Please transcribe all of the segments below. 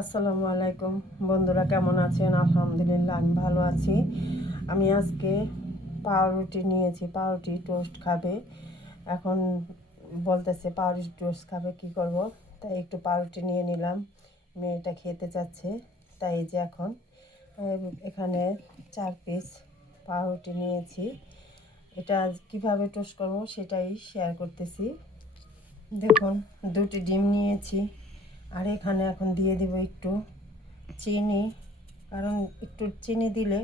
আসসালামু আলাইকুম বন্ধুরা, কেমন আছেন? আলহামদুলিল্লাহ আমি ভালো আছি। আমি আজকে পাউরুটি নিয়েছি, পাউরুটি টোস্ট খাবে। এখন বলতেছে পাউরুটি টোস্ট খাবে, কি করব? তাই একটু পাউরুটি নিয়ে নিলাম, মেয়েটা খেতে চাচ্ছে। তাই এই যে এখন এখানে 4 পিস পাউরুটি নিয়েছি। এটা কিভাবে টোস্ট করব সেটাই শেয়ার করতেছি। দেখুন, 2টি ডিম নিয়েছি, আর এখানে এখন দিয়ে দিব একটু চিনি, কারণ একটু চিনি দিলে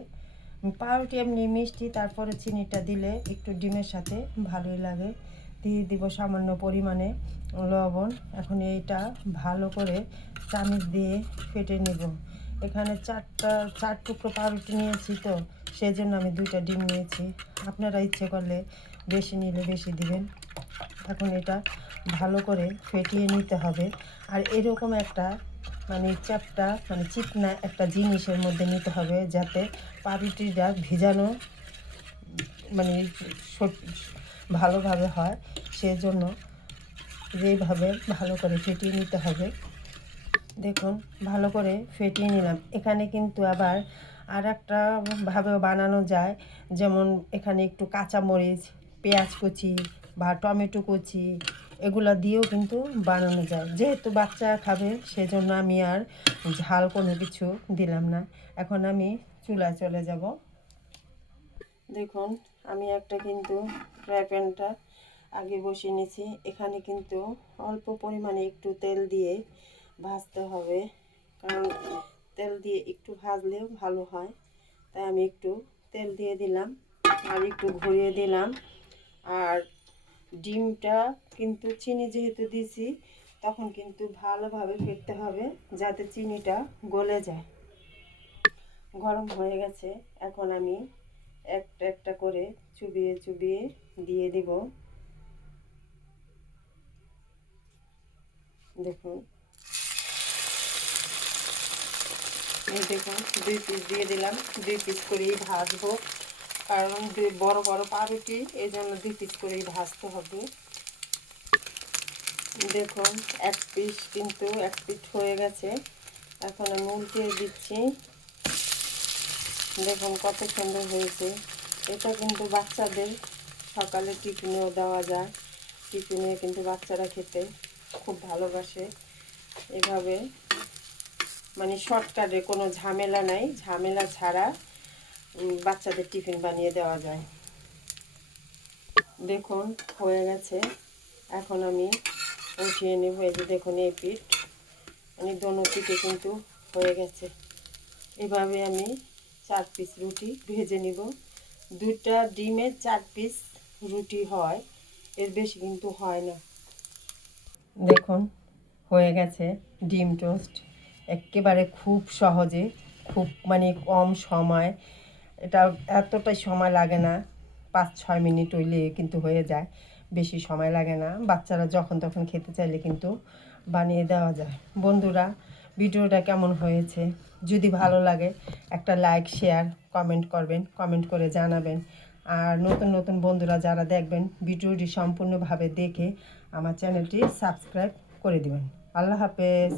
পাউরুটি এমনি মিষ্টি, তারপরে চিনিটা দিলে একটু ডিমের সাথে ভালোই লাগে। দিয়ে দিব সামান্য পরিমাণে লবণ। এখন এইটা ভালো করে চামচ দিয়ে ফেটে নিব। এখানে 4 টুকরো পাউরুটি নিয়েছি, তো সেজন্য আমি 2টা ডিম নিয়েছি। আপনারা ইচ্ছে করলে বেশি নিলে বেশি দিবেন। এখন এটা ভালো করে ফেটিয়ে নিতে হবে। আর এরকম একটা চ্যাপটা চিকনা একটা জিনিসের মধ্যে নিতে হবে, যাতে পাউরুটিটা ভিজানো মানে ভালোভাবে হয়। সেজন্য যেইভাবে ভালো করে ফেটিয়ে নিতে হবে। দেখুন, ভালো করে ফেটিয়ে নিলাম। এখানে কিন্তু আবার আর একটা ভাবেও বানানো যায়, যেমন এখানে একটু কাঁচামরিচ, পেঁয়াজ কুচি বা টমেটো কুচি এগুলো দিয়েও কিন্তু বানানো যায়। যেহেতু বাচ্চা খাবে সেজন্য আমি আর ঝাল কোনো কিছু দিলাম না। এখন আমি চুলায় চলে যাব। দেখুন, আমি একটা কিন্তু ফ্রাই প্যানটা আগে বসিয়ে নিয়েছি। এখানে কিন্তু অল্প পরিমাণে একটু তেল দিয়ে ভাজতে হবে, কারণ তেল দিয়ে একটু ভাজলেও ভালো হয়। তাই আমি একটু তেল দিয়ে দিলাম আর একটু ঘুরিয়ে দিলাম। আর ডিমটা কিন্তু চিনি যেহেতু দিয়েছি, তখন কিন্তু ভালোভাবে ফেটতে হবে যাতে চিনিটা গলে যায়। গরম হয়ে গেছে, এখন আমি একটা একটা করে চুবিয়ে চুবিয়ে দিয়ে দিব। দেখুন, এই দেখুন 2 পিস দিয়ে দিলাম। 2 পিস করেই ভাজবো, কারণ বড় বড় পাউরুটি, এই জন্য 2 পিস করেই ভাজতে হবে। দেখুন, 1 পিস কিন্তু 1 পিস হয়ে গেছে। এখন আমি উল্টিয়ে দিচ্ছি। দেখুন কত সুন্দর হয়েছে। এটা কিন্তু বাচ্চাদের সকালে টিফিনেও দেওয়া যায়। টিফিনে কিন্তু বাচ্চারা খেতে খুব ভালোবাসে। এভাবে শর্টকাটে কোনো ঝামেলা নাই, ঝামেলা ছাড়া বাচ্চাদের টিফিন বানিয়ে দেওয়া যায়। দেখুন হয়ে গেছে, এখন আমি উঠিয়ে নেব। এই যে দেখুন, এই পিঠ দোনো পিঠে কিন্তু হয়ে গেছে। এভাবে আমি 4 পিস রুটি ভেজে নিব। 2টা ডিমে 4 পিস রুটি হয়, এর বেশি কিন্তু হয় না। দেখুন হয়ে গেছে ডিম টোস্ট, একেবারে খুব সহজে, খুব কম সময়। এটা এতটাই সময় লাগে না, 5-6 মিনিট হইলে কিন্তু হয়ে যায়, বেশি সময় লাগে না। বাচ্চারা যখন তখন খেতে চাইলে কিন্তু বানিয়ে দেওয়া যায়। বন্ধুরা, ভিডিওটা কেমন হয়েছে? যদি ভালো লাগে একটা লাইক, শেয়ার, কমেন্ট করবেন, কমেন্ট করে জানাবেন। আর নতুন নতুন বন্ধুরা যারা দেখবেন, ভিডিওটি সম্পূর্ণভাবে দেখে আমার চ্যানেলটি সাবস্ক্রাইব করে দিবেন। আল্লাহ হাফেজ।